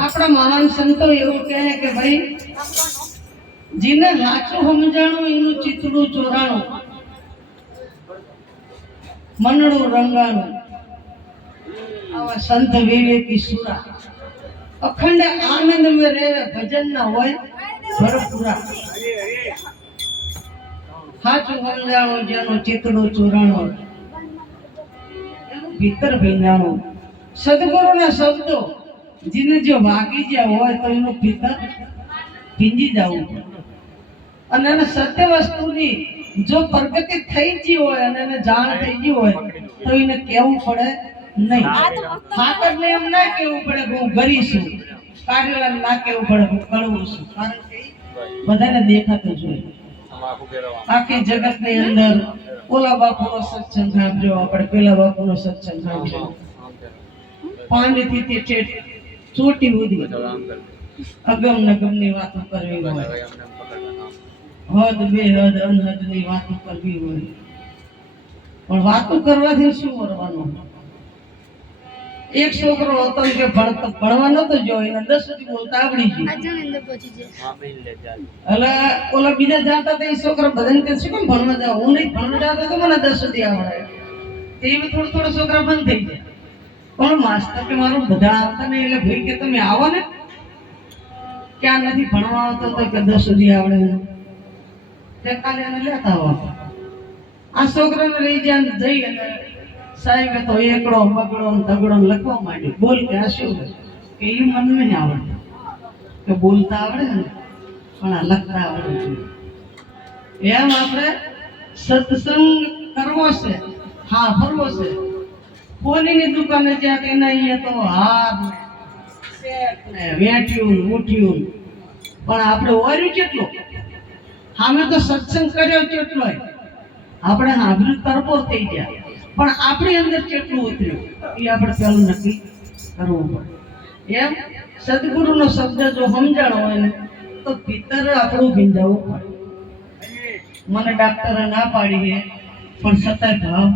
આપણા મહાન સંતો એવું કહે કે ભાઈ જેને સાચું સમજાણું એનું ચિતડું ચોરાણું, મનડું રંગાણું. આવા સંત વિવેકી સુરા અખંડ આનંદ में રહે, ભજન ના હોય ભરપૂરા. સાચું સમજાણું જેનું ચિતડું ચોરાણું, એનું ભીતર ભીંજાણું. સદગુરુના શબ્દો જેને જો વાગી ગયા હોય તો એનું ભીતર ભીંજી જવું. અને એને સત્ય વસ્તુની જો પ્રગતિ થઈ ગઈ હોય અને એને જાણ થઈ ગઈ હોય તો એને કેવું પડે નહીં. ફાકરને એમ ના કેવું પડે કે હું ગરી છું, કારેલાને ના કેવું પડે હું કડવું છું, કારણ કે બધાને દેખાતું જોઈએ. આખી જગત ની અંદર ઓલા બાપુનો સત્સંગ સાંભળ્યો, આપણે પેલા બાપુનો સત્સંગ સાંભળ્યો, પાંડથી તે ઠેઠ ચોટી સુધી અગમ નગમ ની વાતો કરવી હોય, હદ બેહદ અનહદ ની વાતો કરવી હોય. પણ વાતો કરવાથી શું કરવાનું? એક છોકરો હતો કે ભણવાનો તો જો એને 10 સુધી બોલતા આવડી ગયું. એટલે ઓલા બીજા જાતા હતા એ છોકરા બધાને કહે શું કેમ ભણવા જાવ? હું નહીં ભણવા જાતો તો મને 10 સુધી આવડે. તે થોડું થોડું છોકરા બંધ થઈ જાય. પણ માસ્ટર કે મારું બધા આવતા ને એટલે ભાઈ કે તમે આવો ને, ક્યાં નથી ભણવા આવતો તો કે 10 સુધી આવડે. તે કાલે એને લેતા આવો. આ છોકરાને લઈ જાય જઈ અને સાહેબ તો એકડો બગડો ધગડો લખવા માંડ્યો. બોલ કે આ શું? કે એ મને નહીં આવડે. કે બોલતા આવડે ને પણ આ લખતા આવડે. એમ આપણે સત્સંગ કરવો છે, હા ફરવો છે. કોની દુકાને જ્યાં કે નહીં તો હાર ને સેટ ને વેઠ્યું ઉઠ્યું, પણ આપણે ઓર્યું કેટલો? સામે તો સત્સંગ કર્યો કેટલો, આપણે સાંભળ્યું તરબોર થઈ ગયા, પણ આપણી અંદર કેટલું ઉતર્યું એ આપણે પેલું નક્કી કરવું પડે. એમ સદગુરુનો શબ્દ જો સમજાણો હોય ને તો ભીતર આપણું ભીંજાવવું પડે. મને ડાક્ટરે ના પાડી છે પણ છતાંય ભાવ